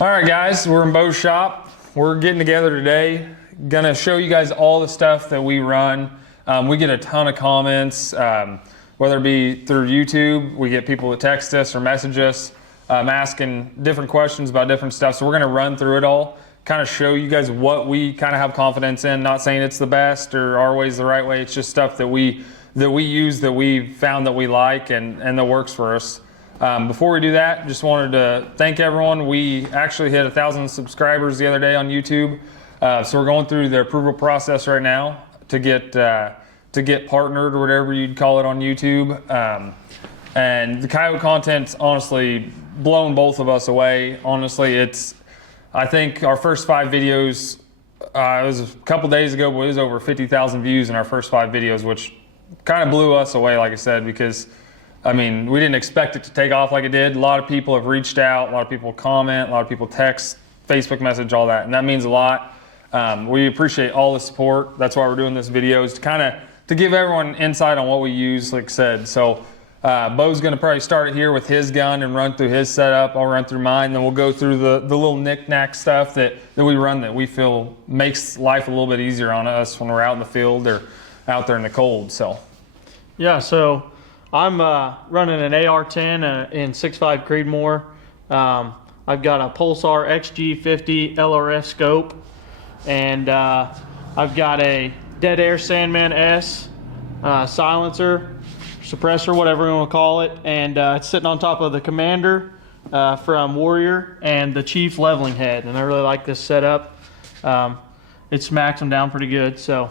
All right, guys, we're in Bo's shop. We're getting together today. Gonna show you guys all the stuff that we run. We get a ton of comments, whether it be through YouTube, we get people that text us or message us, asking different questions about different stuff. So we're gonna run through it all, kind of show you guys what we kind of have confidence in. Not saying it's the best or our way's the right way. It's just stuff that we use, that we found that we like and that works for us. Before we do that, just wanted to thank everyone. We actually hit 1,000 subscribers the other day on YouTube. So we're going through the approval process right now to get partnered or whatever you'd call it on YouTube. And the coyote content's honestly blown both of us away. Honestly, I think our first 5 videos, it was a couple days ago, but it was over 50,000 views in our first 5 videos, which kind of blew us away, like I said, because I mean, we didn't expect it to take off like it did. A lot of people have reached out, a lot of people comment, a lot of people text, Facebook message, all that, and that means a lot. We appreciate all the support. That's why we're doing this video, is to give everyone insight on what we use, like I said. So Bo's gonna probably start it here with his gun and run through his setup. I'll run through mine, then we'll go through the little knick-knack stuff that we run that we feel makes life a little bit easier on us when we're out in the field or out there in the cold. So yeah, so I'm running an AR-10 in 6.5 Creedmoor. I've got a Pulsar XG50 LRS scope, and I've got a Dead Air Sandman S silencer, suppressor, whatever you want to call it, and it's sitting on top of the Commander from Warrior and the Chief leveling head, and I really like this setup. It smacks them down pretty good. So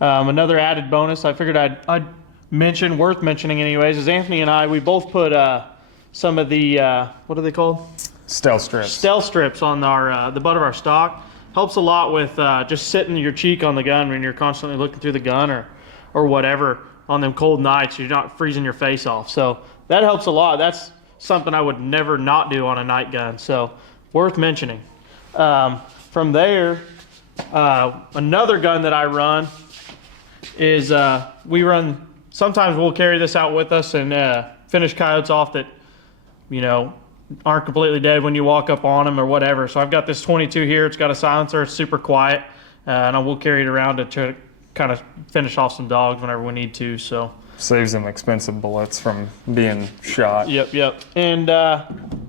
another added bonus I figured I'd mention, worth mentioning anyways, is Anthony and we both put some of the what are they called? Stealth strips. Stealth strips on our the butt of our stock. Helps a lot with just sitting your cheek on the gun when you're constantly looking through the gun or whatever on them cold nights. You're not freezing your face off, so that helps a lot. That's something I would never not do on a night gun, so worth mentioning. From there, another gun that I run is sometimes we'll carry this out with us and finish coyotes off that, you know, aren't completely dead when you walk up on them or whatever. So I've got this 22 here. It's got a silencer. It's super quiet. And I will carry it around to try to kind of finish off some dogs whenever we need to. So saves them expensive bullets from being shot. Yep. And along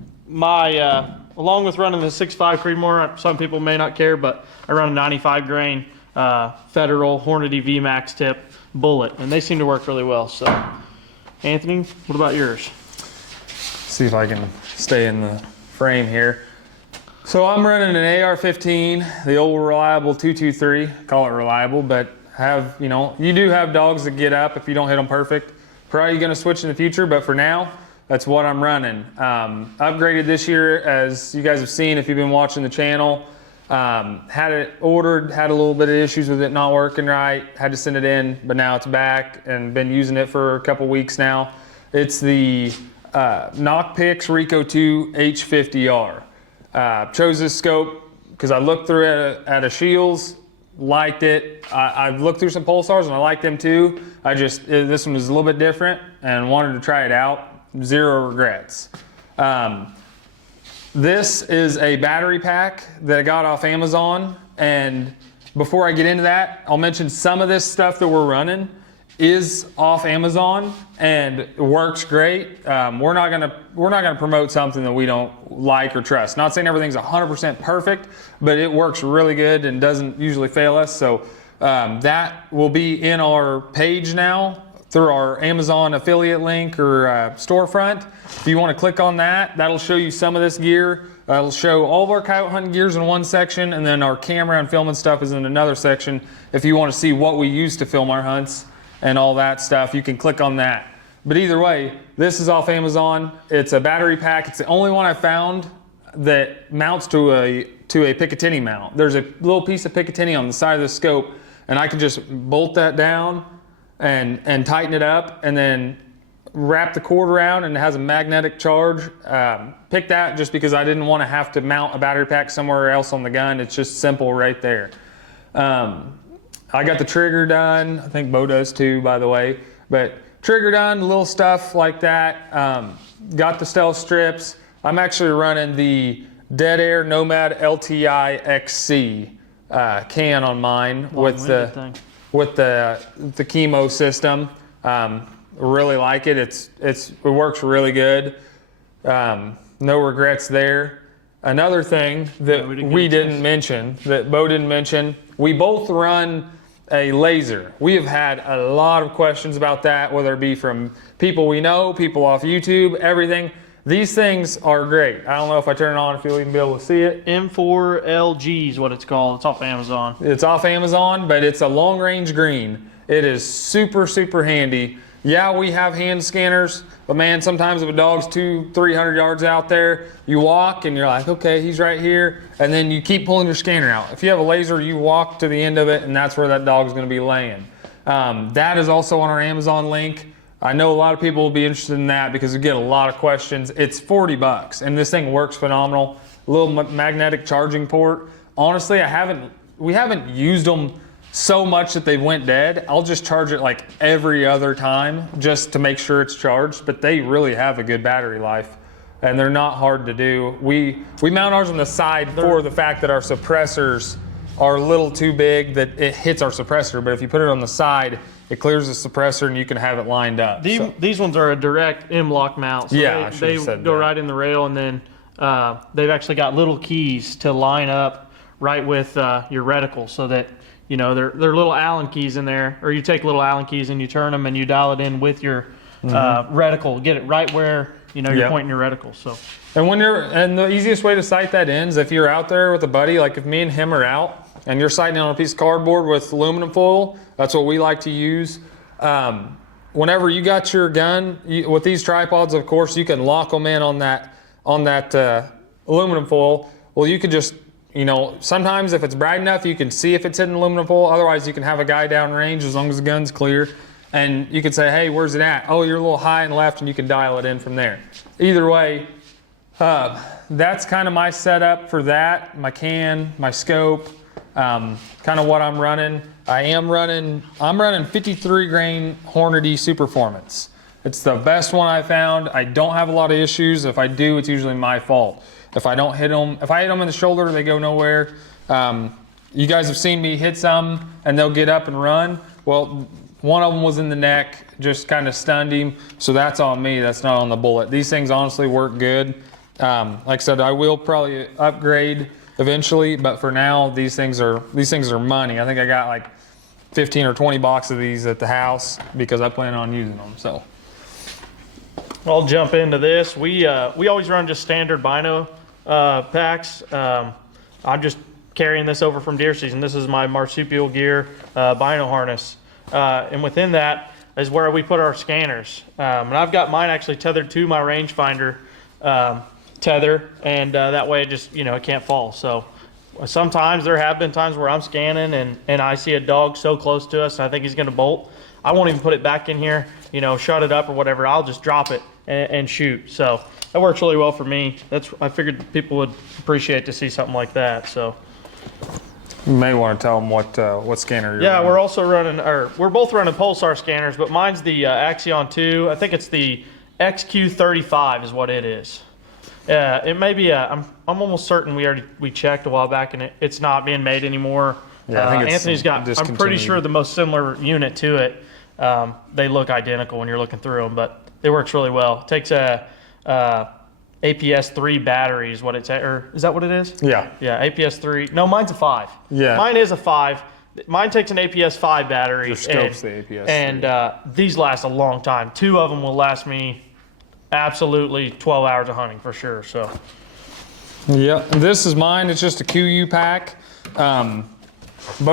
with running the 6.5 Creedmoor, some people may not care, but I run a 95 grain Federal Hornady VMAX tip bullet, and they seem to work really well. So Anthony, what about yours? See if I can stay in the frame here. So I'm running an AR-15, the old reliable 223. Call it reliable, but you do have dogs that get up if you don't hit them perfect. Probably gonna switch in the future, but for now, that's what I'm running. Upgraded this year, as you guys have seen if you've been watching the channel. Had it ordered, had a little bit of issues with it not working right, had to send it in, but now it's back and been using it for a couple weeks now. It's the Knockpix Rico 2 H50R. Chose this scope because I looked through it at a Shields, liked it. I've looked through some Pulsars and I like them too. This one was a little bit different and wanted to try it out. Zero regrets. This is a battery pack that I got off Amazon, and before I get into that, I'll mention some of this stuff that we're running is off Amazon and it works great. We're not gonna promote something that we don't like or trust. Not saying everything's 100% perfect, but it works really good and doesn't usually fail us. So that will be in our page now through our Amazon affiliate link or storefront. If you want to click on that, that'll show you some of this gear. It'll show all of our coyote hunting gears in one section, and then our camera and filming stuff is in another section. If you want to see what we use to film our hunts and all that stuff, you can click on that. But either way, this is off Amazon. It's a battery pack. It's the only one I found that mounts to a Picatinny mount. There's a little piece of Picatinny on the side of the scope, and I can just bolt that down and tighten it up, and then wrap the cord around, and it has a magnetic charge. Picked that just because I didn't want to have to mount a battery pack somewhere else on the gun. It's just simple right there. I got the trigger done. I think Bo does too, by the way. But trigger done, little stuff like that. Got the stealth strips. I'm actually running the Dead Air Nomad LTI XC can on mine with the chemo system. Really like it. It works really good. No regrets there. Another thing that we didn't mention, that Bo didn't mention, we both run a laser. We have had a lot of questions about that, whether it be from people we know, people off YouTube, everything. These things are great. I don't know if I turn it on if you'll even be able to see it. M4LG is what it's called. It's off Amazon. It's off Amazon, but it's a long range green. It is super, super handy. Yeah, we have hand scanners, but man, sometimes if a dog's 200-300 yards out there, you walk and you're like, okay, he's right here. And then you keep pulling your scanner out. If you have a laser, you walk to the end of it and that's where that dog's gonna be laying. That is also on our Amazon link. I know a lot of people will be interested in that because we get a lot of questions. It's $40 and this thing works phenomenal. A little magnetic charging port. Honestly, we haven't used them so much that they went dead. I'll just charge it like every other time just to make sure it's charged, but they really have a good battery life and they're not hard to do. We mount ours on the side for the fact that our suppressors are a little too big that it hits our suppressor, but if you put it on the side, it clears the suppressor and you can have it lined up. These ones are a direct M-lock mount. So yeah, they go right in the rail, and then they've actually got little keys to line up right with your reticle so that, you know, they're little Allen keys in there, or you take little Allen keys and you turn them and you dial it in with your reticle, get it right where, you know, you're pointing your reticle. So. And the easiest way to sight that in is if you're out there with a buddy, like if me and him are out and you're sighting on a piece of cardboard with aluminum foil, that's what we like to use. Whenever you got your gun, with these tripods, of course, you can lock them in on that aluminum foil. Well, you could just, you know, sometimes if it's bright enough, you can see if it's hitting aluminum foil. Otherwise, you can have a guy down range as long as the gun's clear. And you could say, hey, where's it at? Oh, you're a little high and left, and you can dial it in from there. Either way, that's kind of my setup for that. My can, my scope, kind of what I'm running. I'm running 53 grain Hornady Superformance. It's the best one I found. I don't have a lot of issues. If I do, it's usually my fault. If I don't hit them, if I hit them in the shoulder, they go nowhere. You guys have seen me hit some and they'll get up and run. Well, one of them was in the neck, just kind of stunned him. So that's on me, that's not on the bullet. These things honestly work good. Like I said, I will probably upgrade eventually, but for now, these things are money. I think I got like 15 or 20 boxes of these at the house because I plan on using them. So I'll jump into this. We always run just standard bino packs. I'm just carrying this over from deer season. This is my marsupial gear bino harness, and within that is where we put our scanners. And I've got mine actually tethered to my rangefinder tether, and that way it just, you know, it can't fall. So sometimes there have been times where I'm scanning and I see a dog so close to us and I think he's gonna bolt. I won't even put it back in here, you know, shut it up or whatever. I'll just drop it and shoot. So that works really well for me. I figured people would appreciate to see something like that. So you may want to tell them what scanner you're running. We're also running, or we're both running Pulsar scanners, but mine's the Axion 2. I think it's the XQ35 is what it is. It may be I'm almost certain we checked a while back and it's not being made anymore. Yeah, I think Anthony's got, I'm pretty sure the most similar unit to it. They look identical when you're looking through them, but it works really well. It takes a APS 3 battery is what it's at, or is that what it is? Yeah. Yeah, APS 3. No, mine's a 5. Yeah. Mine is a 5. Mine takes an APS 5 battery. Your scope's the APS 3. And these last a long time. 2 of them will last me absolutely 12 hours of hunting for sure. So. Yeah, this is mine. It's just a QU pack. Bo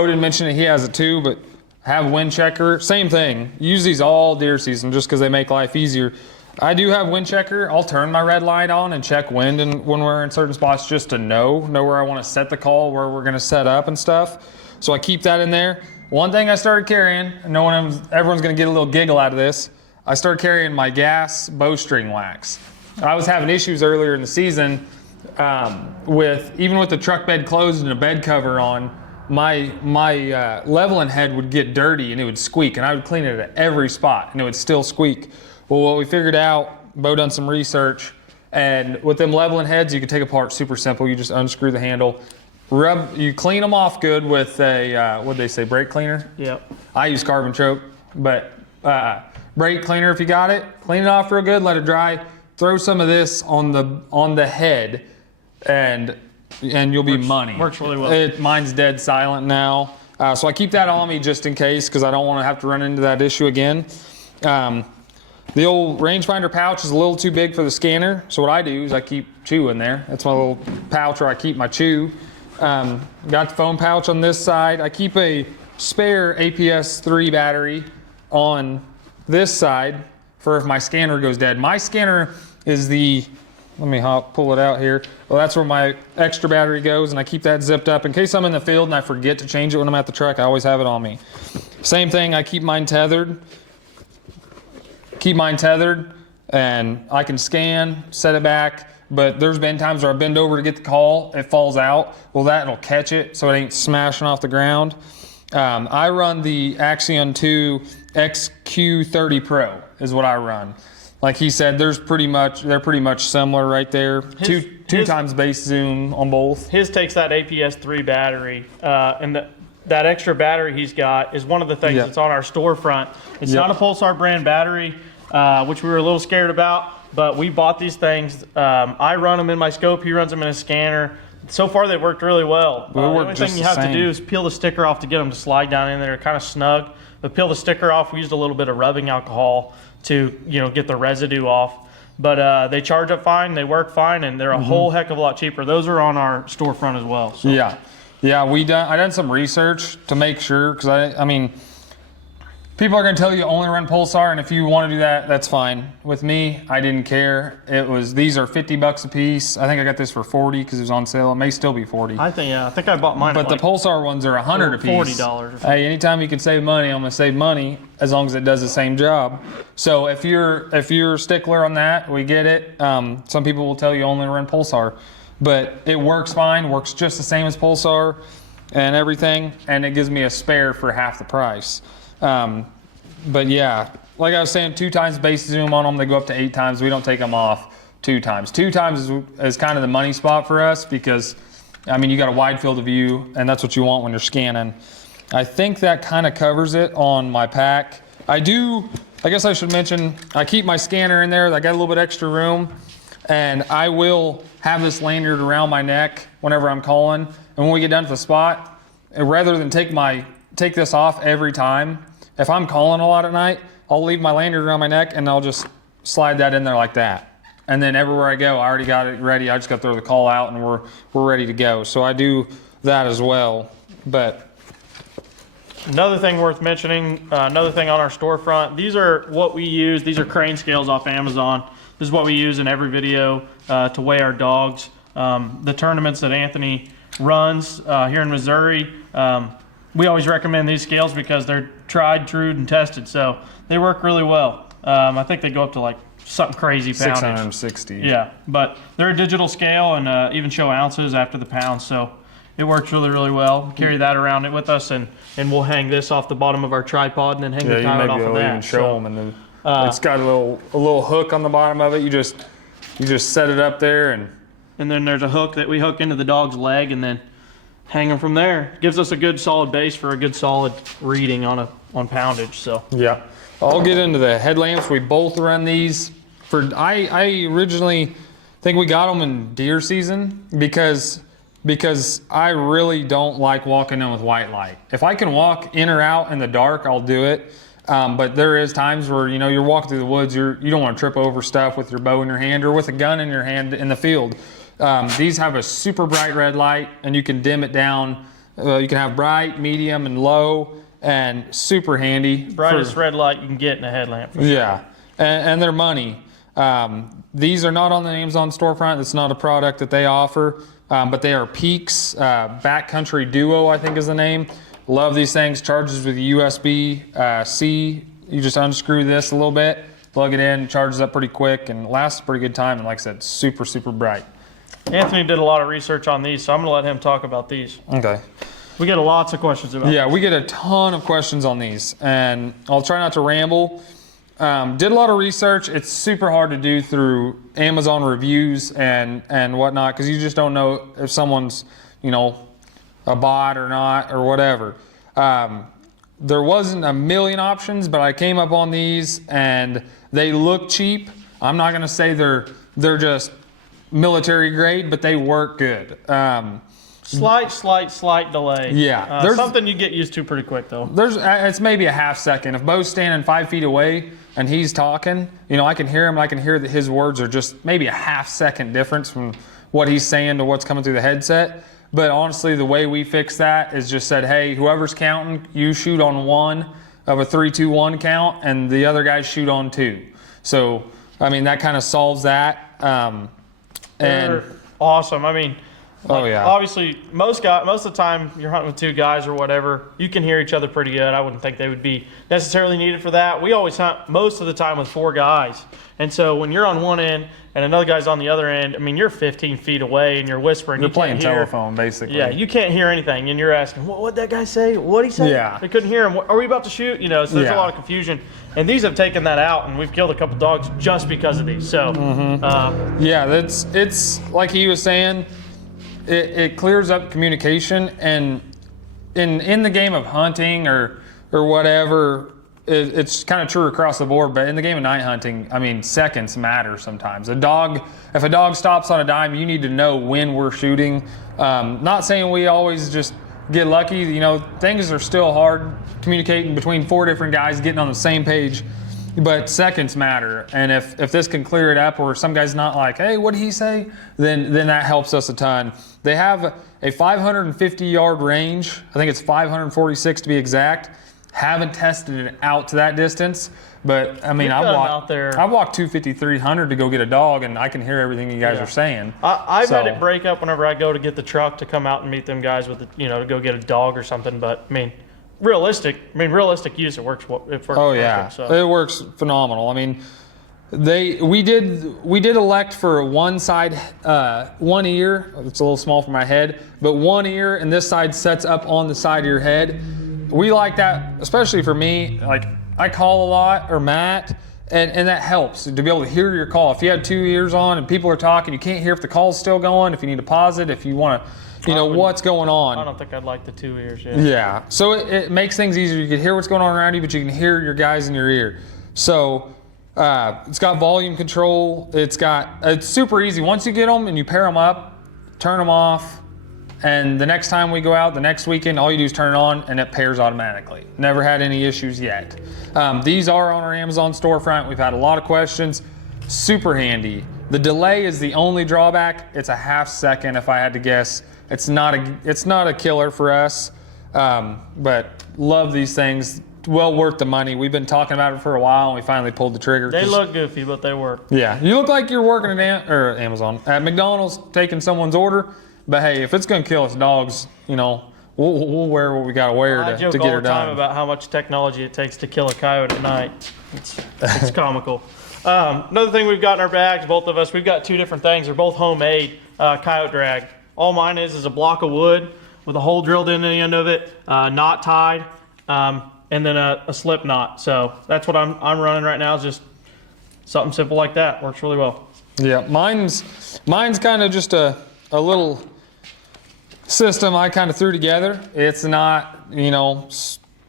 didn't mention it. He has it too, but have wind checker. Same thing. Use these all deer season just because they make life easier. I do have wind checker. I'll turn my red light on and check wind and when we're in certain spots just to know where I want to set the call, where we're going to set up and stuff. So I keep that in there. One thing I started carrying, and everyone's going to get a little giggle out of this. I started carrying my gas bowstring wax. I was having issues earlier in the season even with the truck bed closed and a bed cover on. My leveling head would get dirty and it would squeak, and I would clean it at every spot and it would still squeak. Well, what we figured out, Bo done some research, And with them leveling heads, you can take apart super simple. You just unscrew the handle. You clean them off good with a, what'd they say, brake cleaner? Yep. I use carbon choke, but brake cleaner if you got it. Clean it off real good, let it dry. Throw some of this on the head, and you'll be money. Works really well. Mine's dead silent now. So I keep that on me just in case, because I don't want to have to run into that issue again. The old rangefinder pouch is a little too big for the scanner. So what I do is I keep chew in there. That's my little pouch where I keep my chew. Got the phone pouch on this side. I keep a spare APS-3 battery on this side for if my scanner goes dead. My scanner is let me pull it out here. Well, that's where my extra battery goes, and I keep that zipped up in case I'm in the field and I forget to change it when I'm at the truck. I always have it on me. Same thing, I keep mine tethered. And I can scan, set it back, but there's been times where I bend over to get the call, it falls out. Well, that'll catch it so it ain't smashing off the ground. I run the Axion 2 XQ30 Pro is what I run. Like he said, they're pretty much similar right there. Two times base zoom on both. His takes that APS-3 battery, and that extra battery he's got is one of the things that's on our storefront. It's not a Pulsar brand battery, which we were a little scared about, but we bought these things. I run them in my scope, he runs them in a scanner. So far, they've worked really well. The only thing you have to do is peel the sticker off to get them to slide down in there. They're kind of snug, but peel the sticker off. We used a little bit of rubbing alcohol to get the residue off. But they charge up fine, they work fine, and they're a whole heck of a lot cheaper. Those are on our storefront as well. So. Yeah, I done some research to make sure, because I mean, people are going to tell you only run Pulsar, and if you want to do that, that's fine. With me, I didn't care. These are $50 a piece. I think I got this for 40 because it was on sale. It may still be 40. I think I bought mine. But the Pulsar ones are 100 a piece. $40. Hey, anytime you can save money, I'm going to save money as long as it does the same job. So if you're a stickler on that, we get it. Some people will tell you only run Pulsar, but it works fine. Works just the same as Pulsar and everything, and it gives me a spare for half the price. But yeah, like I was saying, 2 times base zoom on them. They go up to 8 times. We don't take them off 2 times. 2 times is kind of the money spot for us because, I mean, you got a wide field of view, and that's what you want when you're scanning. I think that kind of covers it on my pack. I guess I should mention, I keep my scanner in there. I got a little bit extra room, and I will have this lanyard around my neck whenever I'm calling. And when we get down to the spot, rather than take this off every time, if I'm calling a lot at night, I'll leave my lanyard around my neck and I'll just slide that in there like that. And then everywhere I go, I already got it ready. I just got to throw the call out and we're ready to go. So I do that as well. But another thing worth mentioning, another thing on our storefront, these are what we use. These are crane scales off Amazon. This is what we use in every video to weigh our dogs. The tournaments that Anthony runs here in Missouri, we always recommend these scales because they're tried, true, and tested. So they work really well. I think they go up to like something crazy poundage. 660. Yeah, but they're a digital scale and even show ounces after the pound. So it works really, really well. Carry that around it with us, and we'll hang this off the bottom of our tripod and then hang the tire off of that. Even show them, and then it's got a little hook on the bottom of it. You just set it up there, and then there's a hook that we hook into the dog's leg, and then hang them from there. Gives us a good solid base for a good solid reading on poundage. So yeah, I'll get into the headlamps. We both run these I originally think we got them in deer season because I really don't like walking in with white light. If I can walk in or out in the dark, I'll do it. But there is times where you're walking through the woods, you don't want to trip over stuff with your bow in your hand or with a gun in your hand in the field. These have a super bright red light, and you can dim it down. You can have bright, medium, and low, and super handy. Brightest red light you can get in a headlamp. For sure. Yeah, and they're money. These are not on the Amazon storefront. It's not a product that they offer, but they are Peaks Backcountry Duo, I think is the name. Love these things. Charges with USB-C. You just unscrew this a little bit, plug it in, charges up pretty quick, and lasts a pretty good time. And like I said, super, super bright. Anthony did a lot of research on these, so I'm going to let him talk about these. Okay. We get lots of questions about we get a ton of questions on these, and I'll try not to ramble. Did a lot of research. It's super hard to do through Amazon reviews and whatnot, because you just don't know if someone's, you know, a bot or not or whatever. There wasn't a million options, but I came up on these and they look cheap. I'm not gonna say they're just military grade, but they work good. Slight delay. Yeah, there's something you get used to pretty quick though. It's maybe a half second. If Bo's standing 5 feet away and he's talking, you know, I can hear him. I can hear that his words are just maybe a half second difference from what he's saying to what's coming through the headset. But honestly, the way we fix that is just said, hey, whoever's counting, you shoot on one of a 3-2-1 count, and the other guys shoot on 2. So, I mean, that kind of solves that. They're awesome. I mean, oh yeah. Obviously, most of the time you're hunting with 2 guys or whatever, you can hear each other pretty good. I wouldn't think they would be necessarily needed for that. We always hunt most of the time with 4 guys. And so when you're on one end and another guy's on the other end, I mean, you're 15 feet away and you're whispering. You're playing telephone, basically. Yeah, you can't hear anything. And you're asking, what'd that guy say? What'd he say? Yeah. I couldn't hear him. Are we about to shoot? You know, so there's a lot of confusion. And these have taken that out, and we've killed a couple dogs just because of these. So, yeah, it's like he was saying, it clears up communication. And in the game of hunting or whatever, it's kind of true across the board, but in the game of night hunting, I mean, seconds matter sometimes. If a dog stops on a dime, you need to know when we're shooting. Not saying we always just get lucky. You know, things are still hard communicating between 4 different guys, getting on the same page, but seconds matter. And if this can clear it up, or some guy's not like, hey, what did he say? Then that helps us a ton. They have a 550-yard range. I think it's 546 to be exact. Haven't tested it out to that distance, but I mean, I walked 250, 300 to go get a dog, and I can hear everything you guys are saying. I've had it break up whenever I go to get the truck to come out and meet them guys with, to go get a dog or something. But I mean, realistic use, it works. It works. Oh yeah, perfect, so. It works phenomenal. I mean, we did elect for one side, one ear. It's a little small for my head, but one ear, and this side sets up on the side of your head. We like that, especially for me. Like, I call a lot, or Matt, and that helps to be able to hear your call. If you had 2 ears on and people are talking, you can't hear if the call's still going, if you need to pause it, if you want to, what's going on. I don't think I'd like the 2 ears. Yeah. So it makes things easier. You can hear what's going on around you, but you can hear your guys in your ear. So it's got volume control. It's super easy. Once you get them and you pair them up, turn them off, and the next time we go out, the next weekend, all you do is turn it on and it pairs automatically. Never had any issues yet. These are on our Amazon storefront. We've had a lot of questions. Super handy. The delay is the only drawback. It's a half second, if I had to guess. It's not a killer for us, but love these things. Well worth the money. We've been talking about it for a while, and we finally pulled the trigger. They look goofy, but they work. Yeah, you look like you're working at Amazon, at McDonald's, taking someone's order. But hey, if it's gonna kill us dogs, we'll wear what we gotta wear to get her done. I joke all the time about how much technology it takes to kill a coyote at night. It's comical. Another thing we've got in our bags, both of us, we've got 2 different things. They're both homemade coyote drag. All mine is a block of wood with a hole drilled in the end of it, knot tied, and then a slip knot. So that's what I'm running right now. Is just something simple like that. Works really well. Yeah, mine's kind of just a little system I kind of threw together. It's not,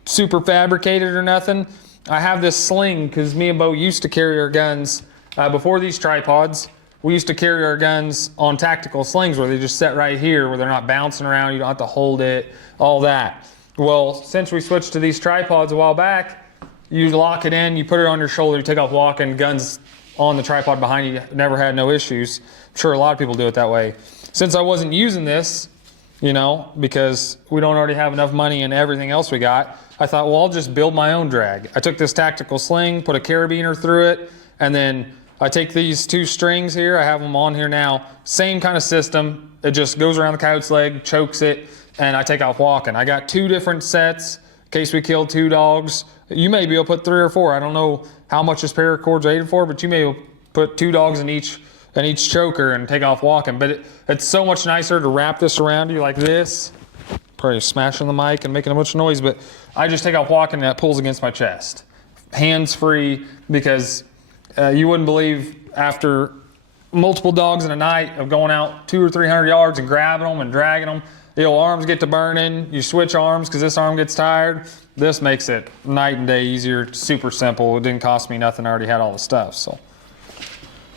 super fabricated or nothing. I have this sling because me and Bo used to carry our guns before these tripods. We used to carry our guns on tactical slings where they just sit right here, where they're not bouncing around. You don't have to hold it, all that. Well, since we switched to these tripods a while back, you lock it in, you put it on your shoulder, you take off walking, guns on the tripod behind you. Never had no issues. I'm sure a lot of people do it that way. Since I wasn't using this, because we don't already have enough money and everything else we got, I thought, well, I'll just build my own drag. I took this tactical sling, put a carabiner through it, and then I take these 2 strings here. I have them on here now. Same kind of system. It just goes around the coyote's leg, chokes it, and I take off walking. I got 2 different sets in case we kill 2 dogs. You may be able to put 3 or 4. I don't know how much this paracord's rated for, but you may be able to put 2 dogs in each choker and take off walking. But it's so much nicer to wrap this around you like this. Probably smashing the mic and making a bunch of noise, but I just take off walking and that pulls against my chest. hands-free, because you wouldn't believe, after multiple dogs in a night of going out 200 or 300 yards and grabbing them and dragging them, the old arms get to burning. You switch arms because this arm gets tired. This makes it night and day easier. Super simple. It didn't cost me nothing. I already had all the stuff. So,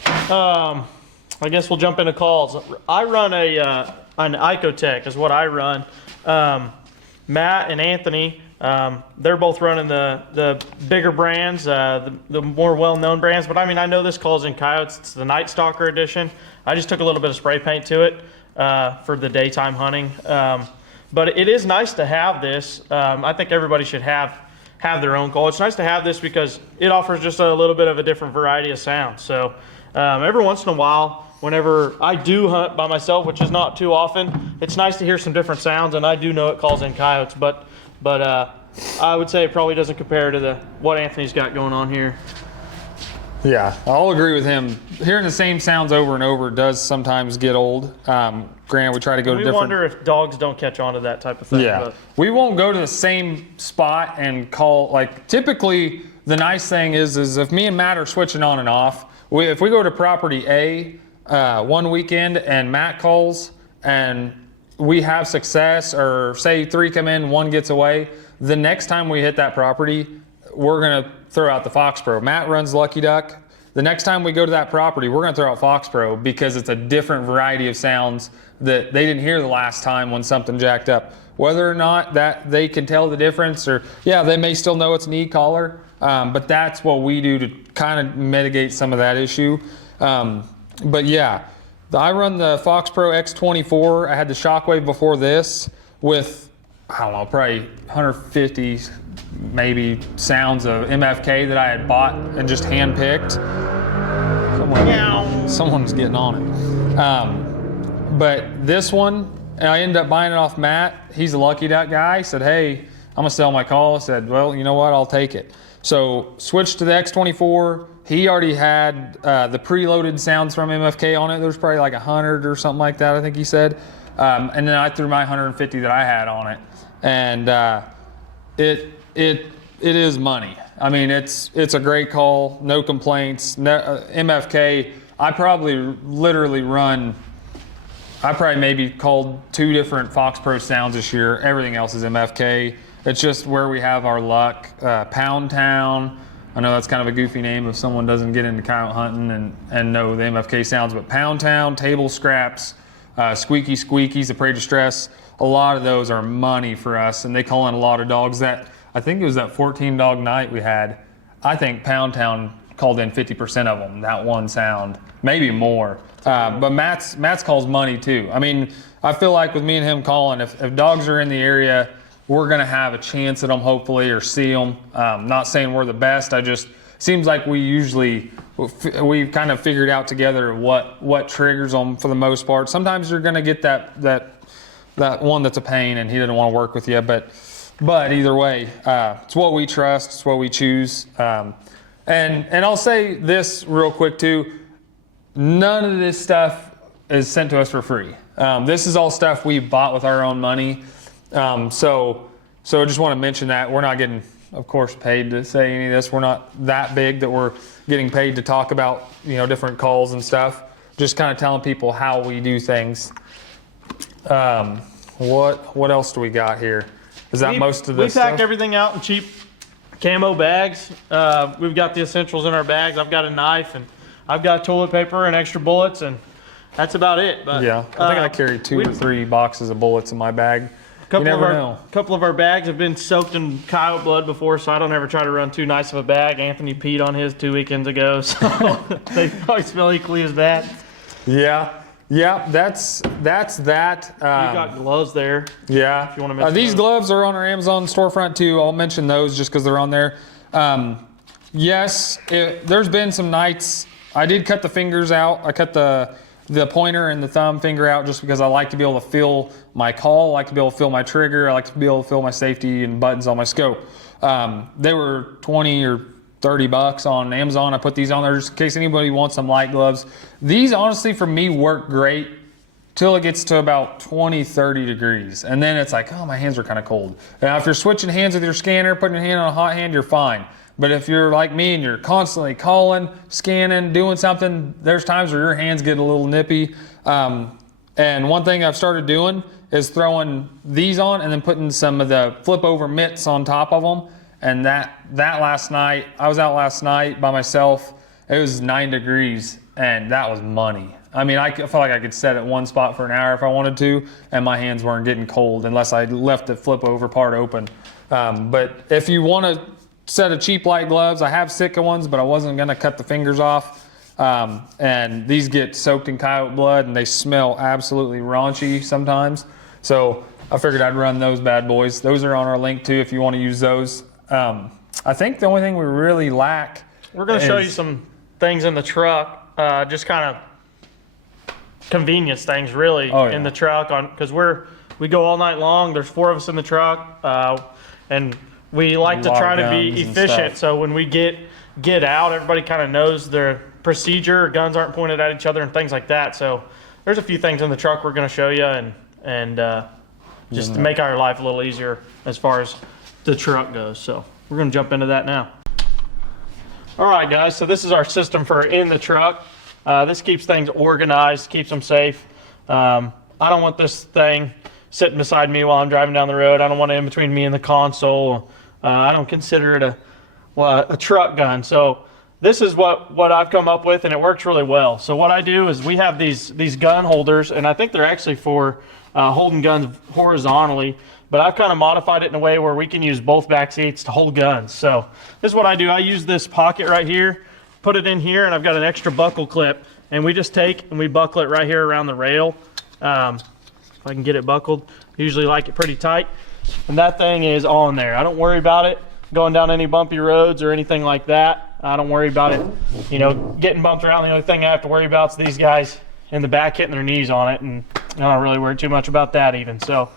I guess we'll jump into calls. I run an Icotech is what I run. Matt and Anthony, they're both running the bigger brands, the more well-known brands. But I mean, I know this calls in coyotes. It's the Night Stalker edition. I just took a little bit of spray paint to it for the daytime hunting. But it is nice to have this. I think everybody should have their own call. It's nice to have this because it offers just a little bit of a different variety of sound. So every once in a while, whenever I do hunt by myself, which is not too often, it's nice to hear some different sounds. And I do know it calls in coyotes, but I would say it probably doesn't compare to what Anthony's got going on here. yeah, I'll agree with him. Hearing the same sounds over and over does sometimes get old. Granted, we try to go to different... We wonder if dogs don't catch on to that type of thing. Yeah, but we won't go to the same spot and call. Like, typically, the nice thing is if me and Matt are switching on and off, if we go to property A one weekend and Matt calls and we have success, or say 3 come in, 1 gets away, the next time we hit that property, we're going to throw out the Fox Pro. Matt runs Lucky Duck. The next time we go to that property, we're going to throw out Fox Pro because it's a different variety of sounds that they didn't hear the last time when something jacked up. Whether or not that they can tell the difference, or yeah, they may still know it's an e-collar, but that's what we do to kind of mitigate some of that issue. But yeah, I run the Fox Pro X24. I had the Shockwave before this with, I don't know, probably 150 maybe sounds of MFK that I had bought and just hand-picked. Someone's getting on it. But this one, I ended up buying it off Matt. He's a Lucky Duck guy. He said, hey, I'm going to sell my call. I said, well, you know what? I'll take it. So switched to the X24. He already had the preloaded sounds from MFK on it. There's probably like 100 or something like that, I think he said. And then I threw my 150 that I had on it. And it is money. I mean, it's a great call, no complaints. MFK, I probably maybe called 2 different Fox Pro sounds this year. Everything else is MFK. It's just where we have our luck. Pound Town, I know that's kind of a goofy name if someone doesn't get into coyote hunting and know the MFK sounds, but Pound Town, Table Scraps, Squeaky Squeakies, A Prey Distress, a lot of those are money for us, and they call in a lot of dogs. That, I think it was that 14 dog night we had, I think Pound Town called in 50% of them, that one sound, maybe more. But Matt's calls money too. I mean, I feel like with me and him calling, if dogs are in the area, we're going to have a chance at them, hopefully, or see them. Not saying we're the best. Seems like we've kind of figured out together what triggers them for the most part. Sometimes you're going to get that one that's a pain and he doesn't want to work with you. But either way, it's what we trust. It's what we choose. And I'll say this real quick too. None of this stuff is sent to us for free. This is all stuff we bought with our own money. So I just want to mention that we're not getting, of course, paid to say any of this. We're not that big that we're getting paid to talk about, different calls and stuff. Just kind of telling people how we do things. What else do we got here? Is that most of this stuff? We pack stuff? everything out in cheap camo bags. We've got the essentials in our bags. I've got a knife and I've got toilet paper and extra bullets, and that's about it. But yeah, I think I carry 2 or 3 boxes of bullets in my bag. You never know. A couple of our bags have been soaked in coyote blood before, so I don't ever try to run too nice of a bag. Anthony peed on his 2 weekends ago, so they probably smell equally as bad. Yeah, that's that. You got gloves there. Yeah, if you want to mention these gloves are on our Amazon storefront too. I'll mention those just because they're on there. Yes, there's been some nights I did cut the fingers out. I cut the pointer and the thumb finger out just because I like to be able to feel my call. I like to be able to feel my trigger. I like to be able to feel my safety and buttons on my scope. They were 20 or 30 bucks on Amazon. I put these on there just in case anybody wants some light gloves. These honestly for me work great till it gets to about 20, 30 degrees. And then it's like, oh, my hands are kind of cold. Now if you're switching hands with your scanner, putting your hand on a hot hand, you're fine. But if you're like me and you're constantly calling, scanning, doing something, there's times where your hands get a little nippy. And one thing I've started doing is throwing these on and then putting some of the flip over mitts on top of them. And that last night, I was out last night by myself. It was 9 degrees and that was money. I mean, I felt like I could set at one spot for an hour if I wanted to, and my hands weren't getting cold unless I left the flip over part open. But if you want to set of cheap light gloves, I have Sitka ones, but I wasn't gonna cut the fingers off. And these get soaked in coyote blood and they smell absolutely raunchy sometimes. So I figured I'd run those bad boys. Those are on our link too if you want to use those. I think the only thing we really lack. We're going to show you some things in the truck, just kind of convenience things really in the truck because we go all night long. There's 4 of us in the truck, and we like to try to be efficient. So when we get out, everybody kind of knows their procedure. Guns aren't pointed at each other and things like that. So there's a few things in the truck we're going to show you and just to make our life a little easier as far as the truck goes. So we're going to jump into that now. All right, guys. So this is our system for in the truck. This keeps things organized, keeps them safe. I don't want this thing sitting beside me while I'm driving down the road. I don't want it in between me and the console. I don't consider it a truck gun. So this is what I've come up with, and it works really well. So what I do is we have these gun holders, and I think they're actually for holding guns horizontally, but I've kind of modified it in a way where we can use both back seats to hold guns. So this is what I do. I use this pocket right here, put it in here, and I've got an extra buckle clip, and we just take and we buckle it right here around the rail. If I can get it buckled, I usually like it pretty tight, and that thing is on there. I don't worry about it going down any bumpy roads or anything like that. I don't worry about it, getting bumped around. The only thing I have to worry about is these guys in the back hitting their knees on it, and I don't really worry too much about that even. So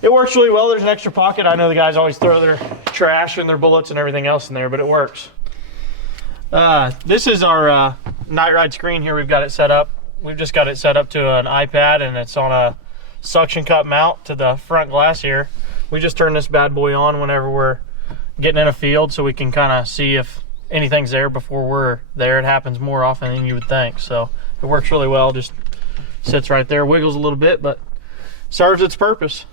it works really well. There's an extra pocket. I know the guys always throw their trash and their bullets and everything else in there, but it works. This is our night ride screen here. We've got it set up. We've just got it set up to an iPad, and it's on a suction cup mount to the front glass here. We just turn this bad boy on whenever we're getting in a field so we can kind of see if anything's there before we're there. It happens more often than you would think. So it works really well. Just sits right there, wiggles a little bit, but serves its purpose.